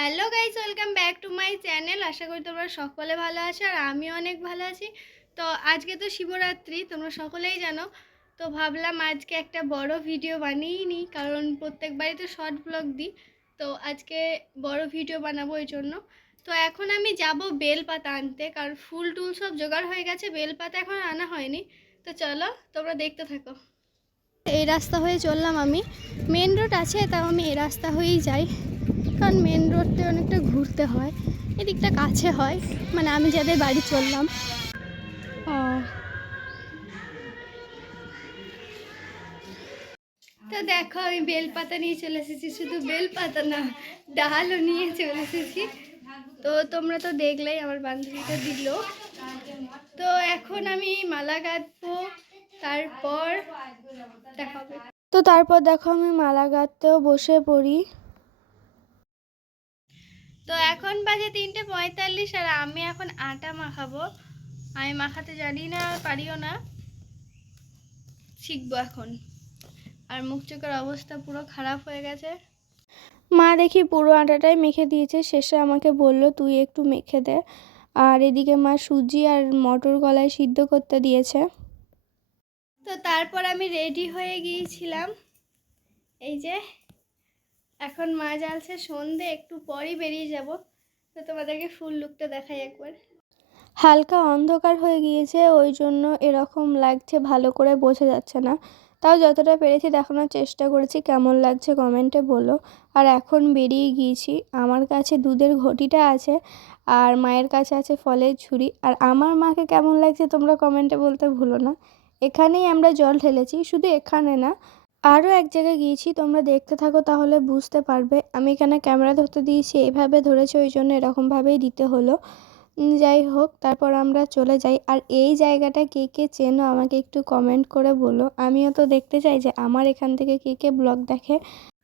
Hello guys, welcome back to my channel. আশা করি তোমরা সকলে ভালো আছো আর আমি অনেক ভালো আছি। তো আজকে তো শিবরাত্রি, তোমরা সকলেই জানো। তো ভাবলাম আজকে একটা বড় ভিডিও বানিয়েই নিই, কারণ প্রত্যেকবারই তো শর্ট ব্লগ দিই। তো আজকে বড় ভিডিও বানাবো এই জন্য। তো এখন আমি যাব বেলপাতা আনতে, কারণ ফুল টুল সব জোগাড় হয়ে গেছে, বেলপাতা এখন আনা হয়নি। তো চলো তোমরা দেখতে থাকো। এই রাস্তা হয়ে চললাম আমি, মেন রোড আছে তাও আমি এই রাস্তা হয়েই যাই, কারণ মেন রোডতে অনেকটা ঘুরতে হয়, এদিকটা কাছে হয়, মানে আমি যাদের বাড়ি চললাম। তো দেখো আমি বেলপাতা নিয়ে চলে এসেছি, শুধু বেলপাতা না, ডালও নিয়ে চলে এসেছি। তো তোমরা তো দেখলেই, আমার বান্ধবীটা দিল। তো এখন আমি মালা গাঁথবো, তারপর দেখাবে। তো তারপর দেখো আমি মালা গাঁথতেও বসে পড়ি। তো এখন বাজে 3:45 আর আমি এখন আটা মাখাবো। আমি মাখাতে জানি না, পারিও না, শিখবো এখন। আর মুখ চোখের অবস্থা পুরো খারাপ হয়ে গেছে। মা দেখি পুরো আটাটাই মেখে দিয়েছে, শেষে আমাকে বলল তুই একটু মেখে দে। আর এদিকে মা সুজি আর মটর কলাই সিদ্ধ করতে দিয়েছে। তো তারপর আমি রেডি হয়ে গিয়েছিলাম, এই যে এখন মা জ্বালছে সন্ধে, একটু পরই বেরিয়ে যাব। তো তোমাদেরকে ফুল লুকটা দেখাই একবার। হালকা অন্ধকার হয়ে গিয়েছে, ওই জন্য এরকম লাগছে, ভালো করে বোঝা যাচ্ছে না। তাও যতটা পেরেছি দেখানোর চেষ্টা করেছি। কেমন লাগছে কমেন্টে বলো। আর এখন বেরিয়ে গিয়েছি, আমার কাছে দুধের ঘটিটা আছে আর মায়ের কাছে আছে ফলের ঝুড়ি। আর আমার মাকে কেমন লাগছে তোমরা কমেন্টে বলতে ভুলো না। এখানেই আমরা জল ঢেলেছি, শুধু এখানে না, আরও এক জায়গায় গিয়েছি, তোমরা দেখতে থাকো তাহলে বুঝতে পারবে। আমি এখানে ক্যামেরা ধরতে দিয়েছি, এইভাবে ধরেছি, ওই জন্য এরকমভাবেই দিতে হলো। যাই হোক, তারপর আমরা চলে যাই। আর এই জায়গাটা কে কে চেনো আমাকে একটু কমেন্ট করে বলো, আমিও তো দেখতে চাই যে আমার এখান থেকে কে কে ব্লগ দেখে।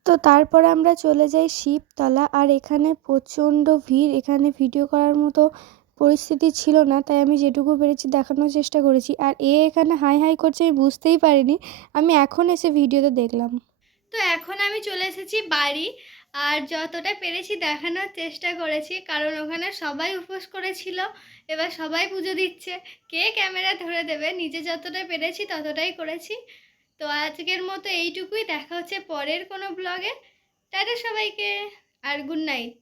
তো তারপর আমরা চলে যাই শিবতলা, আর এখানে প্রচণ্ড ভিড়, এখানে ভিডিও করার মতো পরিস্থিতি ছিল না, তাই আমি যেটুকু পেরেছি দেখানোর চেষ্টা করেছি। আর এখানে হাই হাই করছে, আমি বুঝতেই পারিনি, আমি এখন এসে ভিডিওতে দেখলাম। তো এখন আমি চলে এসেছি বাড়ি, আর যতটা পেরেছি দেখানোর চেষ্টা করেছি, কারণ ওখানে সবাই উপোস করেছিল, এবার সবাই পুজো দিচ্ছে, কে ক্যামেরা ধরে দেবে, নিজে যতটা পেরেছি ততটাই করেছি। তো আজকের মতো এইটুকুই, দেখা হচ্ছে পরের কোনো ব্লগে। টাটা সবাইকে, আর গুড নাইট।